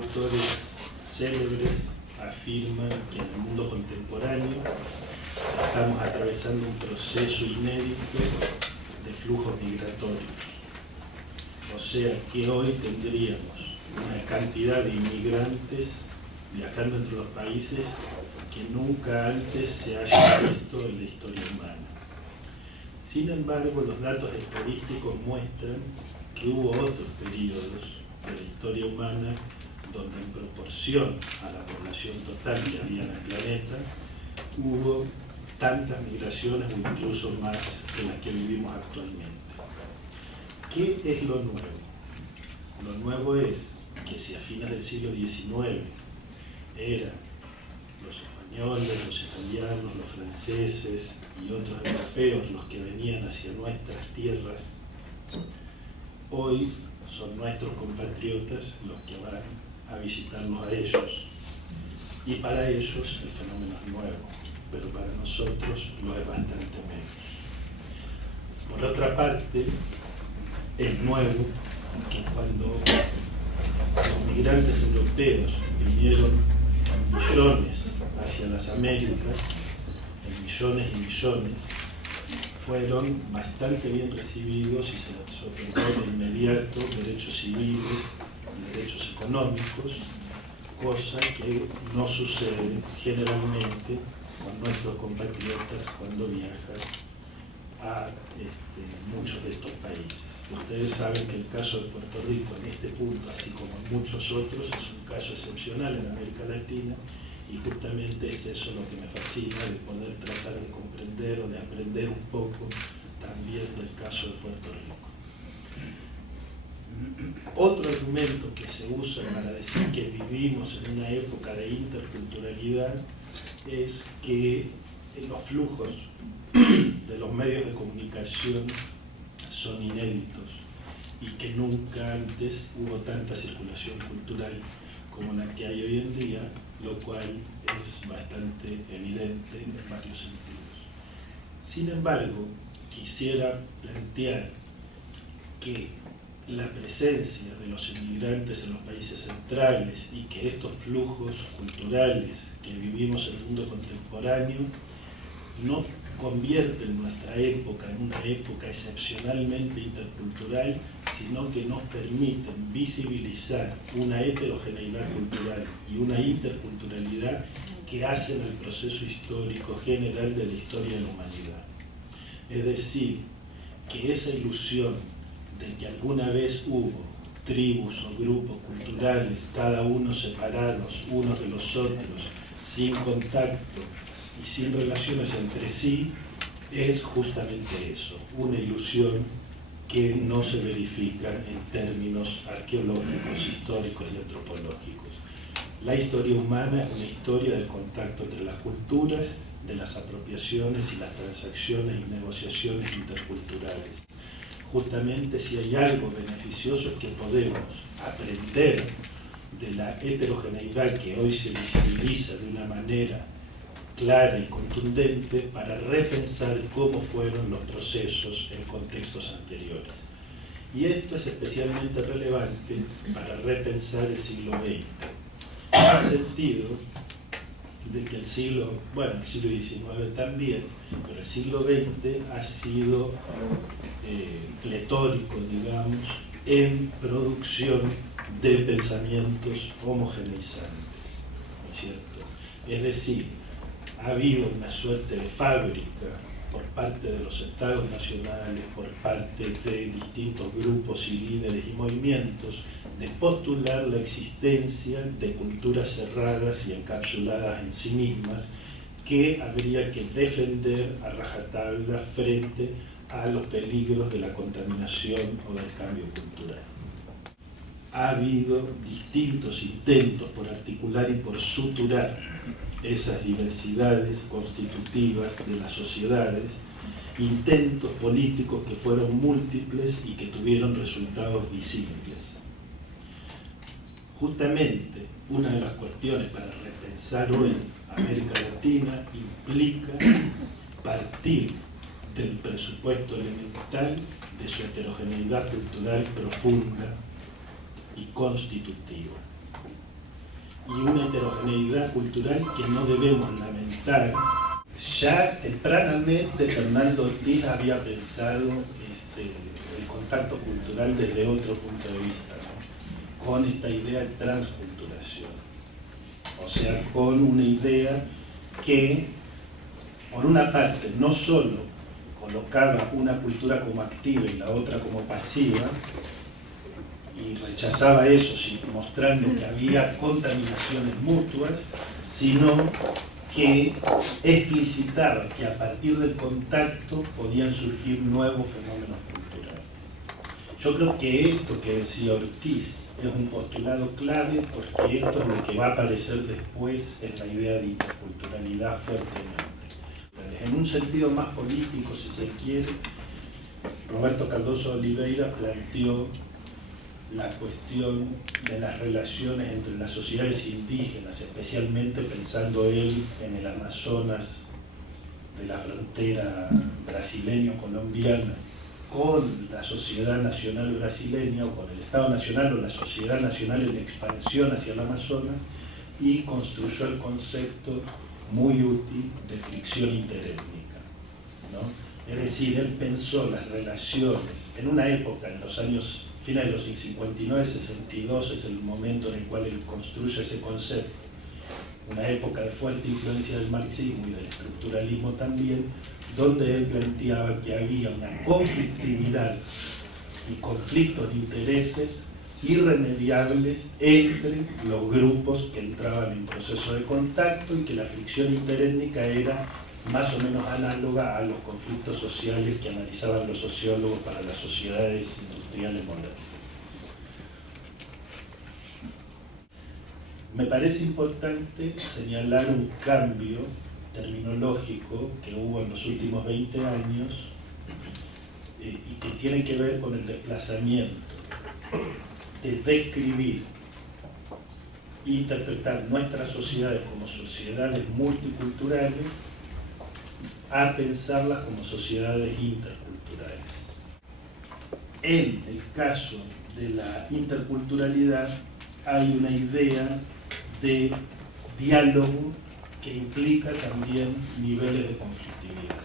autores célebres afirman que en el mundo contemporáneo estamos atravesando un proceso inédito de flujos migratorios. O sea que hoy tendríamos una cantidad de inmigrantes viajando entre los países que nunca antes se haya visto en la historia humana. Sin embargo, los datos estadísticos muestran que hubo otros periodos de la historia humana donde en proporción a la población total que había en el planeta hubo tantas migraciones o incluso más que las que vivimos actualmente. ¿Qué es lo nuevo? Lo nuevo es que si a fines del siglo XIX eran los españoles, los italianos, los franceses y otros europeos los que venían hacia nuestras tierras, hoy son nuestros compatriotas los que van a visitarnos a ellos. Y para ellos el fenómeno es nuevo, pero para nosotros lo es bastante menos. Por otra parte, es nuevo que cuando los migrantes europeos vinieron en millones hacia las Américas, en millones y millones, fueron bastante bien recibidos y se les otorgó de inmediato derechos civiles y derechos económicos, cosa que no sucede generalmente con nuestros compatriotas cuando viajan a muchos de estos países. Ustedes saben que el caso de Puerto Rico en este punto, así como en muchos otros, es un caso excepcional en América Latina, y justamente es eso lo que me fascina, de poder tratar de comprender o de aprender un poco también del caso de Puerto Rico. Otro argumento que se usa para decir que vivimos en una época de interculturalidad es que los flujos de los medios de comunicación son inéditos y que nunca antes hubo tanta circulación cultural como la que hay hoy en día, lo cual es bastante evidente en varios sentidos. Sin embargo, quisiera plantear que la presencia de los inmigrantes en los países centrales y que estos flujos culturales que vivimos en el mundo contemporáneo no convierten nuestra época en una época excepcionalmente intercultural, sino que nos permiten visibilizar una heterogeneidad cultural y una interculturalidad que hacen al proceso histórico general de la historia de la humanidad. Es decir, que esa ilusión de que alguna vez hubo tribus o grupos culturales, cada uno separados unos de los otros, sin contacto y sin relaciones entre sí, es justamente eso, una ilusión que no se verifica en términos arqueológicos, históricos y antropológicos. La historia humana es una historia del contacto entre las culturas, de las apropiaciones y las transacciones y negociaciones interculturales. Justamente si hay algo beneficioso es que podemos aprender de la heterogeneidad que hoy se visibiliza de una manera clara y contundente para repensar cómo fueron los procesos en contextos anteriores. Y esto es especialmente relevante para repensar el siglo XX, en el sentido de que el siglo XIX también, pero el siglo XX ha sido pletórico, digamos, en producción de pensamientos homogeneizantes, ¿no es cierto? Es decir, ha habido una suerte de fábrica por parte de los estados nacionales, por parte de distintos grupos y líderes y movimientos, de postular la existencia de culturas cerradas y encapsuladas en sí mismas que habría que defender a rajatabla frente a los peligros de la contaminación o del cambio cultural. Ha habido distintos intentos por articular y por suturar esas diversidades constitutivas de las sociedades, intentos políticos que fueron múltiples y que tuvieron resultados disímiles. Justamente, una de las cuestiones para repensar hoy América Latina implica partir del presupuesto elemental de su heterogeneidad cultural profunda y constitutiva. y una heterogeneidad cultural que no debemos lamentar. Ya tempranamente Fernando Ortiz había pensado el contacto cultural desde otro punto de vista, ¿no? Con esta idea de transculturación, o sea, con una idea que, por una parte, no solo colocaba una cultura como activa y la otra como pasiva, y rechazaba eso, mostrando que había contaminaciones mutuas, sino que explicitaba que a partir del contacto podían surgir nuevos fenómenos culturales. Yo creo que esto que decía Ortiz es un postulado clave, porque esto es lo que va a aparecer después en la idea de interculturalidad fuertemente. En un sentido más político, si se quiere, Roberto Cardoso Oliveira planteó la cuestión de las relaciones entre las sociedades indígenas, especialmente pensando él en el Amazonas de la frontera brasileño-colombiana, con la sociedad nacional brasileña, o con el Estado Nacional, o la sociedad nacional en expansión hacia el Amazonas, y construyó el concepto muy útil de fricción interétnica, ¿no? Es decir, él pensó las relaciones en una época, en los años finales de los 59, 62 es el momento en el cual él construye ese concepto, una época de fuerte influencia del marxismo y del estructuralismo también, donde él planteaba que había una conflictividad y conflictos de intereses irremediables entre los grupos que entraban en proceso de contacto, y que la fricción interétnica era más o menos análoga a los conflictos sociales que analizaban los sociólogos para las sociedades industriales modernas. Me parece importante señalar un cambio terminológico que hubo en los últimos 20 años y que tiene que ver con el desplazamiento de describir e interpretar nuestras sociedades como sociedades multiculturales a pensarlas como sociedades interculturales. En el caso de la interculturalidad hay una idea de diálogo que implica también niveles de conflictividad.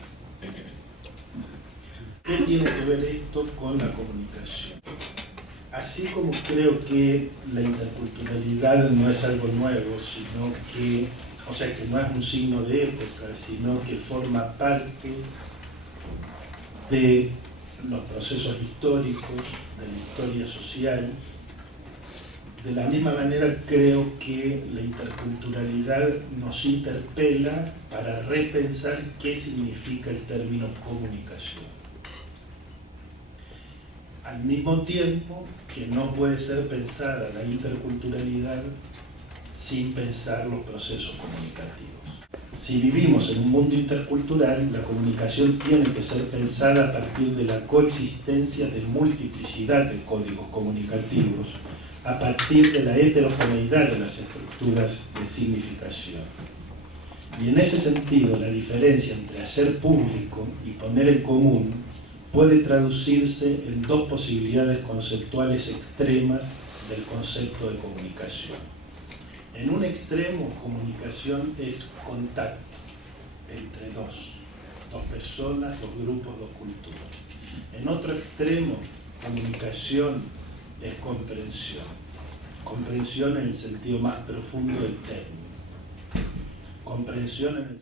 ¿Qué tiene que ver esto con la comunicación? Así como creo que la interculturalidad no es algo nuevo, sino que, o sea, que no es un signo de época, sino que forma parte de los procesos históricos, de la historia social. De la misma manera creo que la interculturalidad nos interpela para repensar qué significa el término comunicación. Al mismo tiempo que no puede ser pensada la interculturalidad sin pensar los procesos comunicativos. Si vivimos en un mundo intercultural, la comunicación tiene que ser pensada a partir de la coexistencia de multiplicidad de códigos comunicativos, a partir de la heterogeneidad de las estructuras de significación. Y en ese sentido, la diferencia entre hacer público y poner en común puede traducirse en dos posibilidades conceptuales extremas del concepto de comunicación. En un extremo, comunicación es contacto entre dos personas, dos grupos, dos culturas. En otro extremo, comunicación es comprensión. Comprensión en el sentido más profundo del término. Comprensión en el